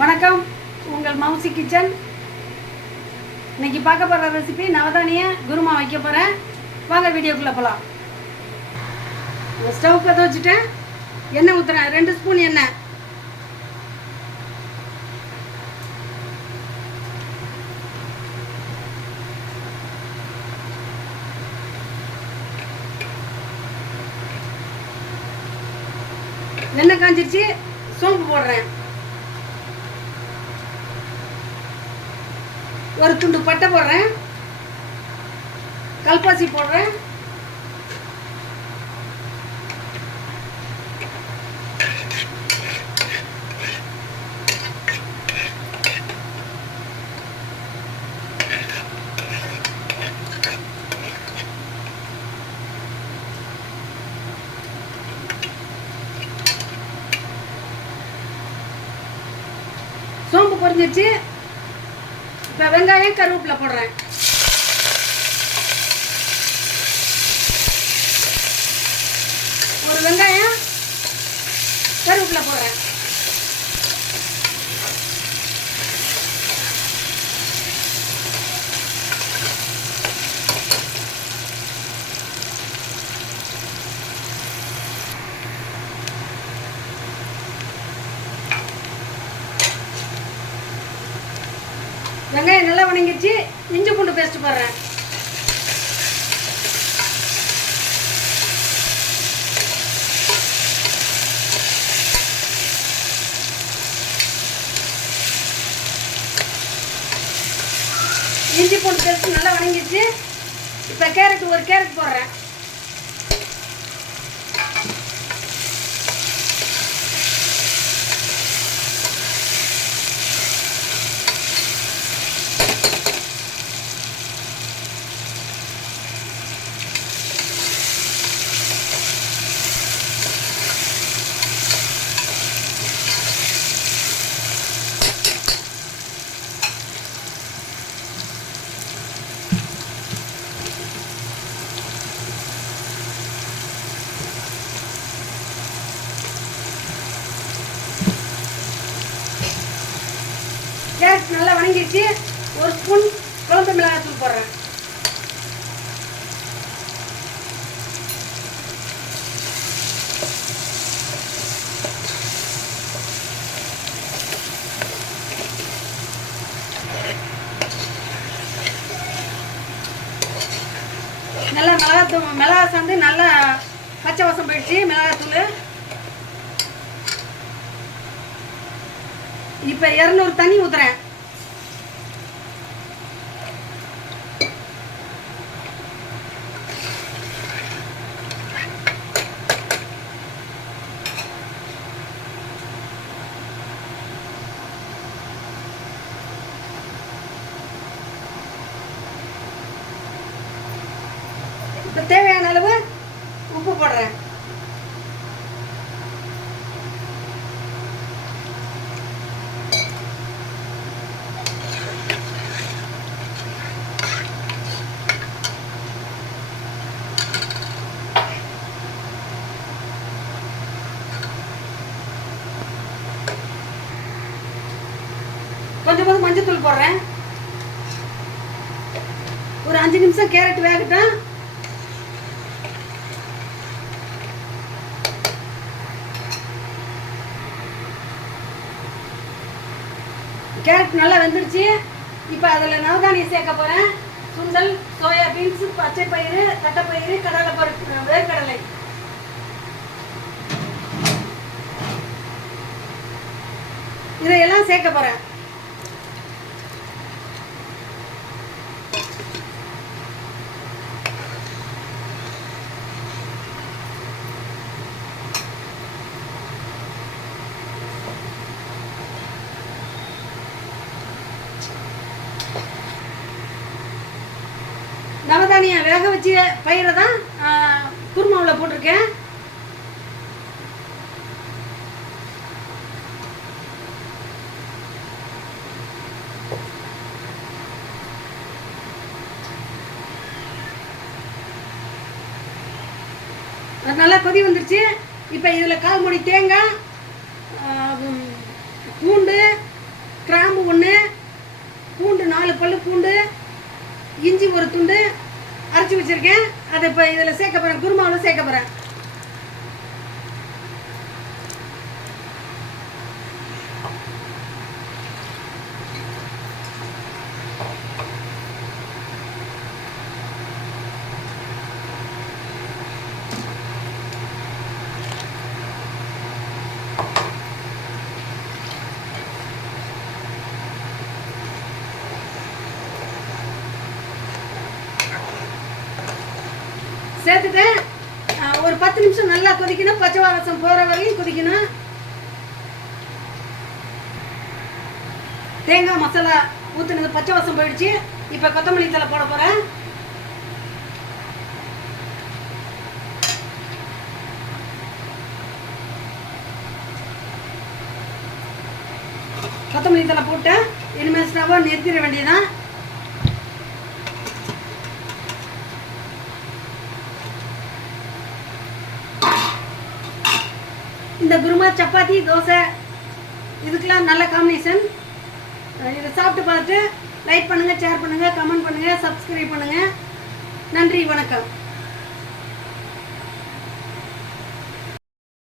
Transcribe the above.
வணக்கம், உங்கள் மவுசி கிச்சன். இன்னைக்கு பார்க்க போகிற ரெசிபி நவதானிய குருமா வைக்க போகிறேன். வாங்க வீடியோக்குள்ளே போகலாம். ஸ்டவ் பற்ற வச்சுட்டேன். எண்ணெய் ஊற்றுறேன். 2 ஸ்பூன் எண்ணெய். எண்ணெய் காஞ்சிருச்சு. சோம்பு போடுறேன். ஒரு துண்டு பட்டை போடுறேன். கல்பாசி போடுறேன். சோம்பு பொரிஞ்சிருச்சு. இப்போ வெங்காயம் கருவேப்பிலை போடுறேன். ஒரு வெங்காயம் கருவேப்பிலை போடுறேன். வெங்காயம் நல்லா வணங்கிடுச்சு. இஞ்சி பூண்டு பேஸ்ட் போடுறேன். இஞ்சி பூண்டு பேஸ்ட் நல்லா வணங்கிடுச்சு. இப்போ ஒரு கேரட் போடுறேன். கேரட் நல்லா வணங்கிடுச்சு. ஒரு ஸ்பூன் குழம்பு மிளகாய்த்தூள் போடுறேன். நல்லா மிளகாய் சேர்ந்து நல்லா பச்சை வாசம் போயிடுச்சு. மிளகாய்த்தூள். இப்போ 200 தண்ணி ஊற்றுறேன். இப்போ தேவையான அளவு உப்பு போடுறேன். கொஞ்சம் மஞ்சத்தூள் போடுறேன். ஒரு 5 நிமிஷம் கேரட் வேகட்டும். கேரட் நல்லா வெந்துருச்சு. இப்போ அதில் நவதானியம் சேர்க்க போகிறேன். சுண்டல், சோயா பீன்ஸ், பச்சை பயிறு, தட்டைப்பயிறு, கடலைப்பருப்பு, வேர்க்கடலை. இதையெல்லாம் சேர்க்க போகிறேன். நவதானியம் வேக வச்சு பயிரை தான் குருமாவில் போட்டிருக்கேன். நல்லா கொதி வந்துருச்சு. இப்போ இதில் 1/4 மூடி தேங்காய், பூண்டு, பல் பூண்டு, இஞ்சி ஒரு துண்டு அரைச்சி வச்சுருக்கேன். அதை இப்போ இதில் சேர்க்க போகிறேன், குருமாவில் சேர்க்க போகிறேன். சேர்த்துட்டேன். ஒரு 10 நிமிஷம் நல்லா கொதிக்கணும், பச்சை வாசம் போகிற வரையும் கொதிக்கணும். தேங்காய் மசாலா ஊற்றுனது பச்சை வாசம் போயிடுச்சு. இப்போ கொத்தமல்லி தழை போட போகிறேன். கொத்தமல்லி தழை போட்டேன். இனிமேல் ஸ்டவ்வை நிறுத்திட வேண்டியதான். இந்த குருமா சப்பாத்தி, தோசை இதுக்கெல்லாம் நல்ல காம்பினேஷன். இதை சாப்பிட்டு பார்த்துட்டு லைக் பண்ணுங்கள், ஷேர் பண்ணுங்கள், கமெண்ட் பண்ணுங்கள், சப்ஸ்கிரைப் பண்ணுங்கள். நன்றி, வணக்கம்.